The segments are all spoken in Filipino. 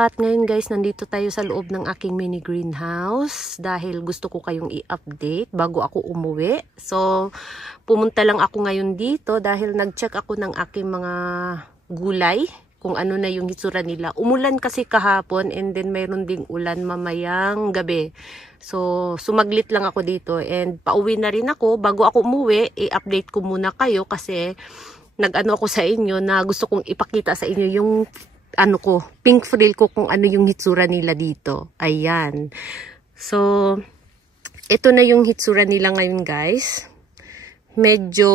At ngayon guys, nandito tayo sa loob ng aking mini greenhouse dahil gusto ko kayong i-update bago ako umuwi. So, pumunta lang ako ngayon dito dahil nag-check ako ng aking mga gulay kung ano na yung hitsura nila. Umulan kasi kahapon and then mayroon ding ulan mamayang gabi. So, sumaglit lang ako dito and pauwi na rin ako. Bago ako umuwi, i-update ko muna kayo kasi nag-ano ako sa inyo na gusto kong ipakita sa inyo yung pink frill ko kung ano yung hitsura nila dito. Ayan. So, ito na yung hitsura nila ngayon guys. Medyo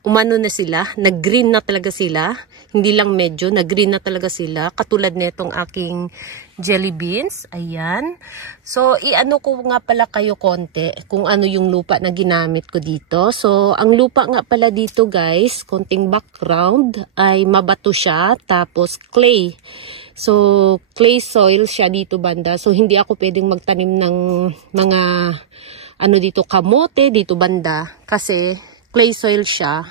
umano na sila. Nag-green na talaga sila. Hindi lang medyo, nag-green na talaga sila. Katulad netong aking jelly beans. Ayan. So, i-ano ko nga pala kayo konti kung ano yung lupa na ginamit ko dito. So, ang lupa nga pala dito guys, konting background, ay mabato siya. Tapos clay. So, clay soil siya dito banda. So, hindi ako pwedeng magtanim ng mga dito, kamote dito banda. Kasi clay soil siya.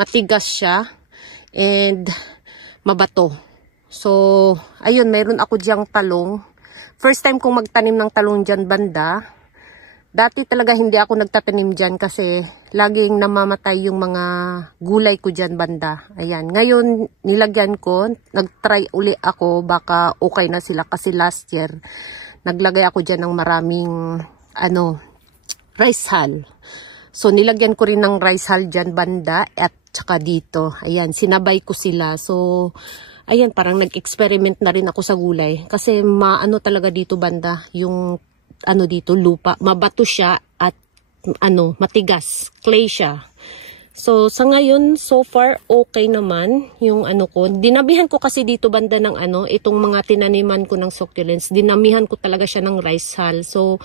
Matigas siya. And mabato. So, ayun, mayroon ako diyang talong. First time kong magtanim ng talong dyan banda. Dati talaga hindi ako nagtatanim dyan kasi laging namamatay yung mga gulay ko dyan banda. Ayan, ngayon nilagyan ko, nagtry uli ako, baka okay na sila kasi last year naglagay ako dyan ng maraming rice hull. So, nilagyan ko rin ng rice hull dyan banda at tsaka dito. Ayan, sinabay ko sila. So, ayan, parang nag-experiment na rin ako sa gulay. Kasi maano talaga dito banda, yung dito, lupa. Mabato siya at matigas. Clay siya. So, sa ngayon, so far, okay naman yung ko. Dinabihan ko kasi dito banda ng itong mga tinaniman ko ng succulents. Dinamihan ko talaga siya ng rice hull. So,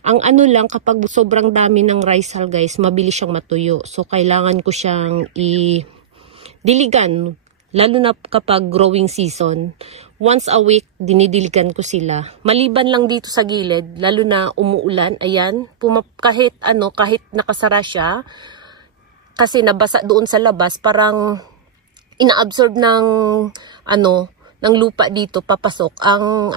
ang lang, kapag sobrang dami ng rice hull guys, mabilis siyang matuyo. So, kailangan ko siyang diligan. Lalo na kapag growing season. Once a week, dinidiligan ko sila. Maliban lang dito sa gilid, lalo na umuulan, ayan, kahit nakasara siya, kasi nabasa doon sa labas, parang ina-absorb ng ng lupa dito papasok ang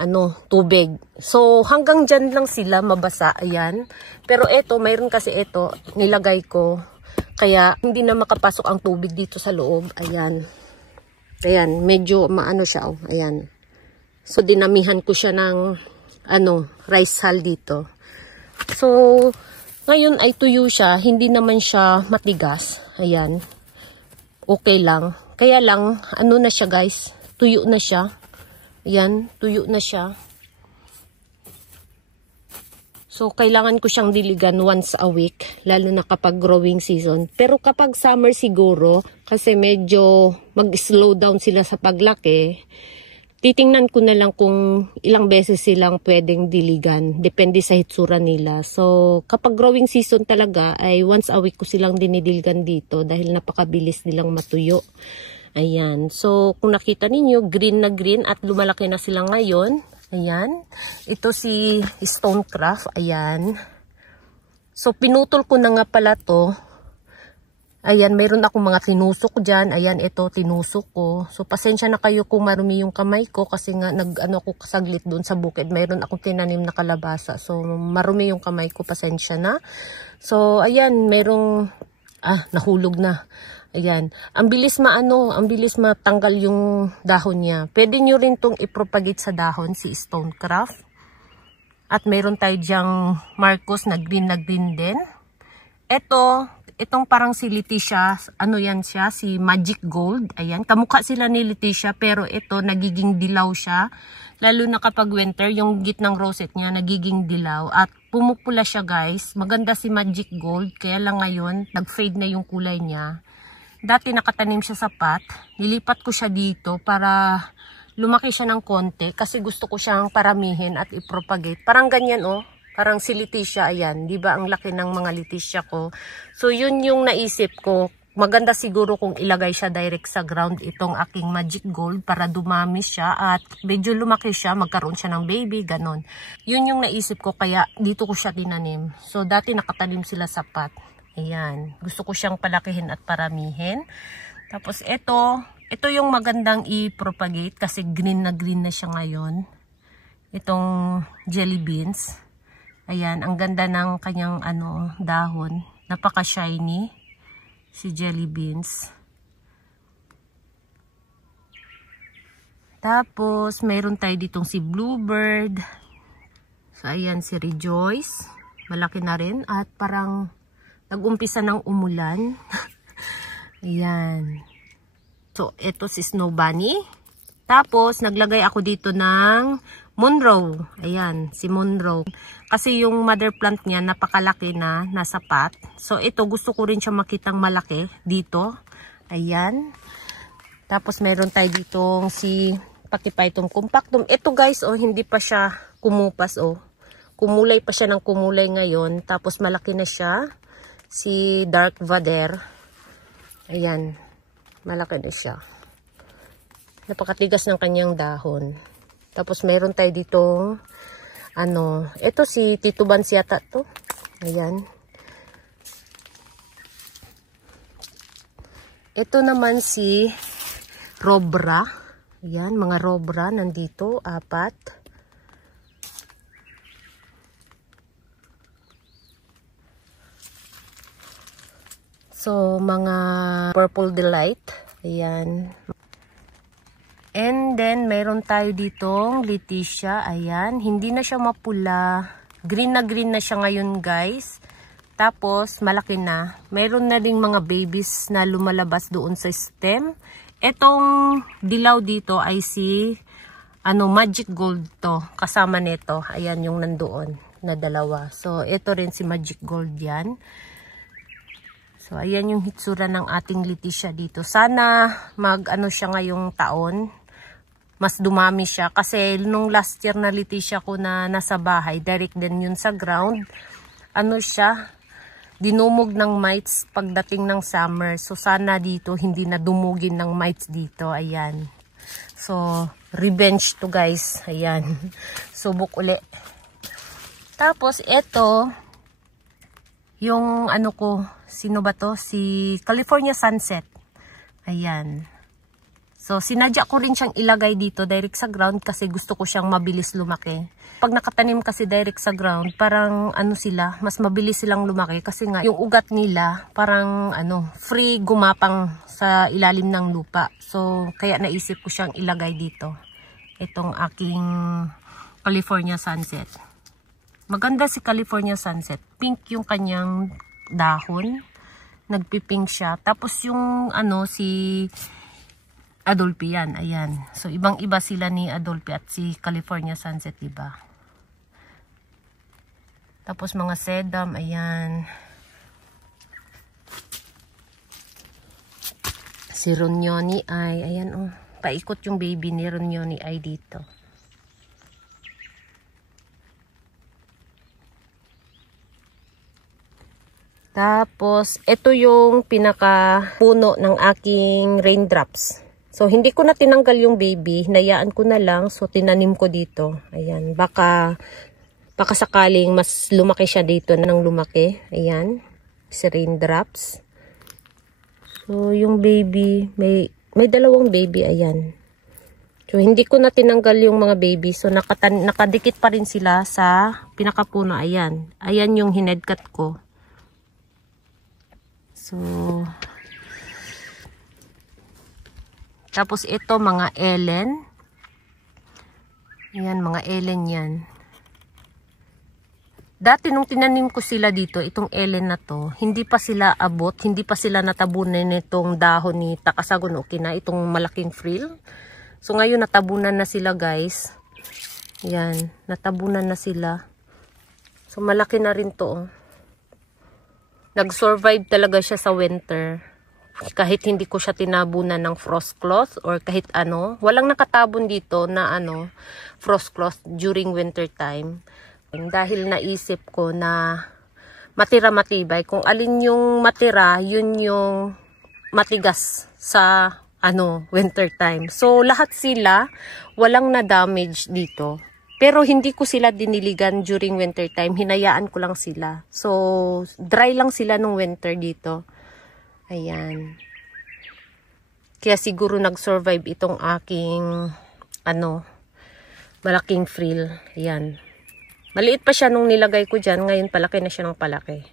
tubig. So hanggang diyan lang sila mabasa, ayan. Pero ito, mayroon kasi ito nilagay ko kaya hindi na makapasok ang tubig dito sa loob, ayan. Ayan, medyo maano siya, oh, ayan. So dinamihan ko siya ng rice hull dito. So ngayon ay tuyo siya, hindi naman siya matigas. Ayan. Okay lang. Kaya lang, na siya guys? Tuyo na siya. Ayan, tuyo na siya. So, kailangan ko siyang diligan once a week, lalo na kapag growing season. Pero kapag summer siguro, kasi medyo mag-slow down sila sa paglaki, titingnan ko na lang kung ilang beses silang pwedeng diligan. Depende sa hitsura nila. So, kapag growing season talaga, ay once a week ko silang dinidiligan dito dahil napakabilis nilang matuyo. Ayan. So, kung nakita ninyo, green na green at lumalaki na sila ngayon. Ayan. Ito si Stonecraft. Ayan. So, pinutol ko na nga pala to. Ayan, mayroon akong mga tinusok dyan. Ayan, ito, tinusok ko. So, pasensya na kayo kung marumi yung kamay ko kasi nga ako kasaglit doon sa bukid. Mayroon akong tinanim na kalabasa. So, marumi yung kamay ko, pasensya na. So, ayan, mayroong, nahulog na. Ayan, ang bilis matanggal yung dahon niya. Pwede nyo rin tong ipropagate sa dahon, si Stonecraft. At mayroon tayo dyang Marcos na green din. Itong parang si Leticia, yan siya, si Magic Gold. Ayan, kamukha sila ni Leticia pero ito nagiging dilaw siya. Lalo na kapag winter, yung gitnang rosette niya nagiging dilaw. At pumupula siya guys. Maganda si Magic Gold, kaya lang ngayon nag-fade na yung kulay niya. Dati nakatanim siya sa pot. Nilipat ko siya dito para lumaki siya ng konti kasi gusto ko siyang paramihin at i-propagate. Parang ganyan oh. Parang si Leticia, ayan. Diba ang laki ng mga Leticia ko? So, yun yung naisip ko. Maganda siguro kung ilagay siya direct sa ground itong aking Magic Gold para dumami siya at medyo lumaki siya, magkaroon siya ng baby, ganon. Yun yung naisip ko kaya dito ko siya tinanim. So, dati nakatanim sila sa pot. Ayan. Gusto ko siyang palakihin at paramihin. Tapos ito, Ito yung magandang i-propagate kasi green na siya ngayon. Itong jelly beans. Ayan, ang ganda ng kanyang dahon. Napaka-shiny si jelly beans. Tapos, mayroon tayo ditong si Bluebird. So, ayan si Rejoice. Malaki na rin. At parang nag-umpisa ng umulan. Ayan. So, ito si Snow Bunny. Tapos, naglagay ako dito ng Monroe. Ayan, si Monroe. Kasi yung mother plant niya napakalaki na, nasa pot. So ito gusto ko rin siya makitang malaki dito. Ayan. Tapos meron tayo ditong si Pachyphytum compactum. Ito guys, oh, hindi pa siya kumupas, oh. Kumulay pa siya ng kumulay ngayon. Tapos malaki na siya. Si Dark Vader. Ayan. Malaki na siya. Napakatigas ng kanyang dahon. Tapos meron tayo ditong ito si Titubans yata to. Ayan. Ito naman si Robra. Ayan, mga Robra nandito, 4. So, mga Purple Delight. Ayan. And then, mayroon tayo ditong Leticia. Ayan. Hindi na siya mapula. Green na siya ngayon, guys. Tapos, malaki na. Mayroon na ding mga babies na lumalabas doon sa stem. Etong dilaw dito ay si Magic Gold to. Kasama nito. Ayan yung nandoon na dalawa. So, ito rin si Magic Gold yan. So, ayan yung hitsura ng ating Leticia dito. Sana siya ngayong taon. Mas dumami siya. Kasi nung last year na Leticia ko na nasa bahay, direct din yun sa ground. Siya, dinumog ng mites pagdating ng summer. So, sana dito, hindi na dumugin ng mites dito. Ayan. So, revenge to guys. Ayan. Subok uli. Tapos, ito, yung sino ba to? Si California Sunset. Ayan. So, sinadya ko rin siyang ilagay dito direct sa ground kasi gusto ko siyang mabilis lumaki. Pag nakatanim kasi direct sa ground, parang sila, mas mabilis silang lumaki kasi nga yung ugat nila parang free gumapang sa ilalim ng lupa. So, kaya naisip ko siyang ilagay dito. Itong aking California Sunset. Maganda si California Sunset. Pink yung kanyang dahon. Nagpipink siya. Tapos yung si Adolphe yan. Ayan. So, ibang-iba sila ni Adolphe at si California Sunset, diba? Tapos, mga sedum. Ayan. Si Ronyoni ay, ayan, oh. Paikot yung baby ni Ronyoni ay dito. Tapos, ito yung pinaka-puno ng aking raindrops. So, hindi ko na tinanggal yung baby. Hinayaan ko na lang. So, tinanim ko dito. Ayan. Baka sakaling mas lumaki siya dito nang lumaki. Ayan. Si raindrops. So, yung baby, may dalawang baby. Ayan. So, hindi ko na tinanggal yung mga baby. So, nakadikit pa rin sila sa pinakapuno. Ayan. Ayan yung hinedcut ko. So, tapos ito mga Ellen. Ayan, mga Ellen yan. Dati nung tinanim ko sila dito, itong Ellen na to, hindi pa sila abot, hindi pa sila natabunan nitong dahon ni Takasagon Okina, itong malaking frill. So ngayon natabunan na sila guys. Ayan, natabunan na sila. So malaki na rin to. Nag-survive talaga siya sa winter. Kahit hindi ko siya tinabunan ng frost cloth or kahit walang nakatabon dito na frost cloth during winter time. Dahil naisip ko na matira matibay. Kung alin yung matira, yun yung matigas sa winter time. So lahat sila walang na damage dito. Pero hindi ko sila diniligan during winter time. Hinayaan ko lang sila. So dry lang sila nung winter dito. Ayan. Kaya siguro nag-survive itong aking malaking frill. Ayan. Maliit pa siya nung nilagay ko dyan. Ngayon palaki na siya ng palaki.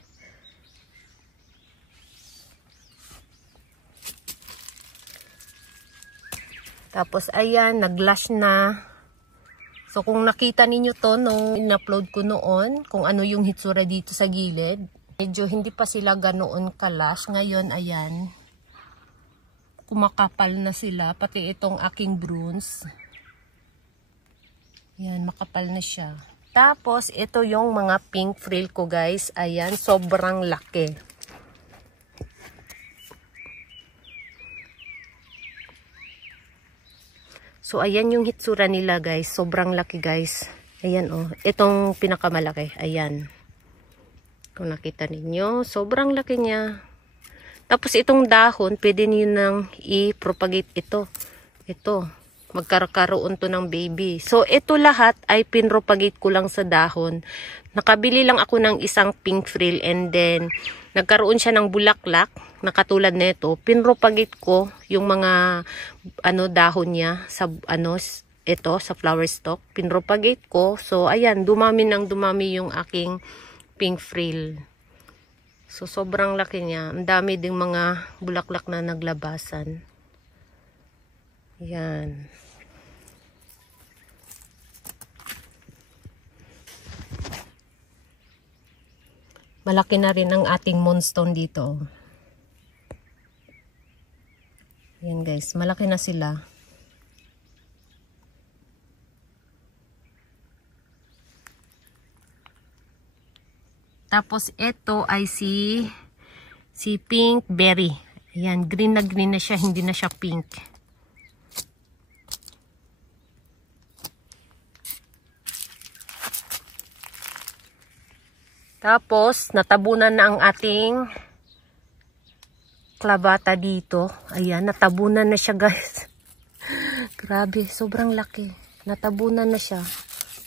Tapos ayan, nag-lash na. So kung nakita ninyo to nung in-upload ko noon, kung ano yung hitsura dito sa gilid, medyo hindi pa sila ganoon ka-lash. Ngayon ayan, kumakapal na sila, pati itong aking bronze. Yan, makapal na siya. Tapos, ito yung mga pink frill ko guys. Ayan, sobrang laki. So, ayan yung hitsura nila guys. Sobrang laki guys. Ayan oh, itong pinakamalaki. Ayan. Kung nakita ninyo, sobrang laki niya. Tapos itong dahon, pwede niyo nang i-propagate ito. Ito, magkakaroon to ng baby. So, ito lahat ay pinropagate ko lang sa dahon. Nakabili lang ako ng isang pink frill and then, nagkaroon siya ng bulaklak, na katulad nito. Pinropagate ko yung mga dahon niya sa ito, sa flower stalk. Pinropagate ko. So, ayan, dumami yung aking pink frill. So, sobrang laki niya. Ang dami ding mga bulaklak na naglabasan. Yan. Malaki na rin ang ating moonstone dito. Yan guys, malaki na sila. Tapos ito ay si pink berry. Ayan, green na siya, hindi na siya pink. Tapos natabunan na ang ating clavata dito. Ayan, natabunan na siya guys. Grabe, sobrang laki. Natabunan na siya.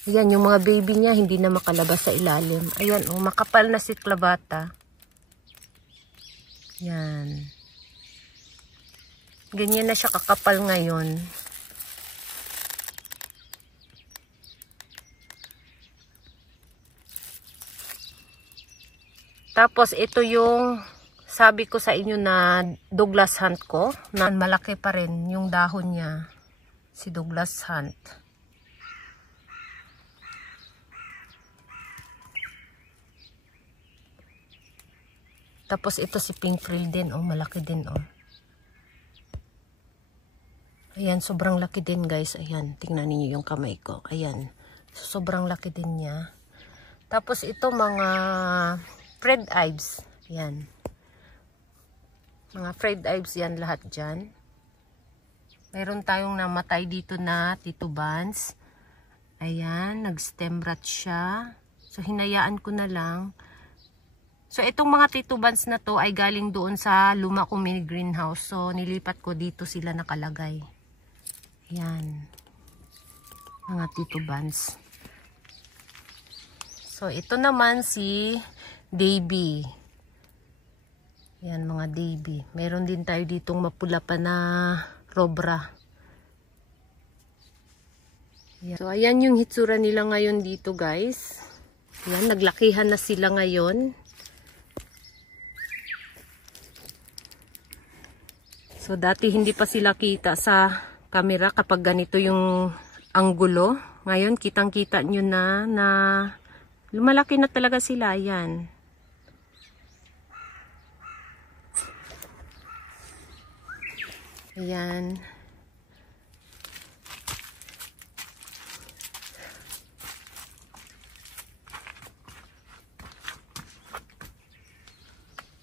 Ayan, yung mga baby niya hindi na makalabas sa ilalim. Ayan, oh, makapal na si clavata. Yan. Ganyan na siya kakapal ngayon. Tapos ito yung sabi ko sa inyo na Douglas Hunt ko. Na malaki pa rin yung dahon niya. Si Douglas Hunt. Tapos ito si pink frill din, oh, malaki din, oh. Ayan, sobrang laki din, guys. Ayan, tingnan niyo yung kamay ko. Ayan. So, sobrang laki din niya. Tapos ito mga Fred Ives. Ayan. Mga Fred Ives yan lahat dyan. Mayroon tayong namatay dito na titubans. Ayan, nag-stem rot siya. So, hinayaan ko na lang. So, itong mga titubans na to ay galing doon sa luma kong mini greenhouse. So, nilipat ko dito sila nakalagay. Ayan. Mga titubans. So, ito naman si Davy. Ayan, mga Davy. Meron din tayo ditong mapula pa na robra. Ayan. So, ayan yung hitsura nila ngayon dito, guys. Ayan, naglakihan na sila ngayon. So, dati hindi pa sila kita sa camera kapag ganito yung anggulo. Ngayon, kitang-kita nyo na lumalaki na talaga sila. Ayan. Ayan.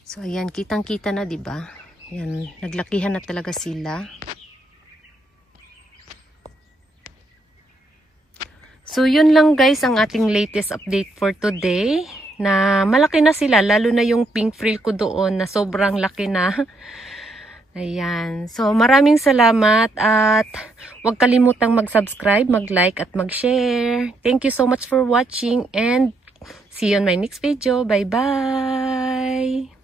So, ayan. Kitang-kita na, diba? Yan, naglakihan na talaga sila. So, yun lang guys ang ating latest update for today. Na malaki na sila, lalo na yung pink frill ko doon na sobrang laki na. Ayan. So, maraming salamat at huwag kalimutang mag-subscribe, mag-like at mag-share. Thank you so much for watching and see you on my next video. Bye-bye!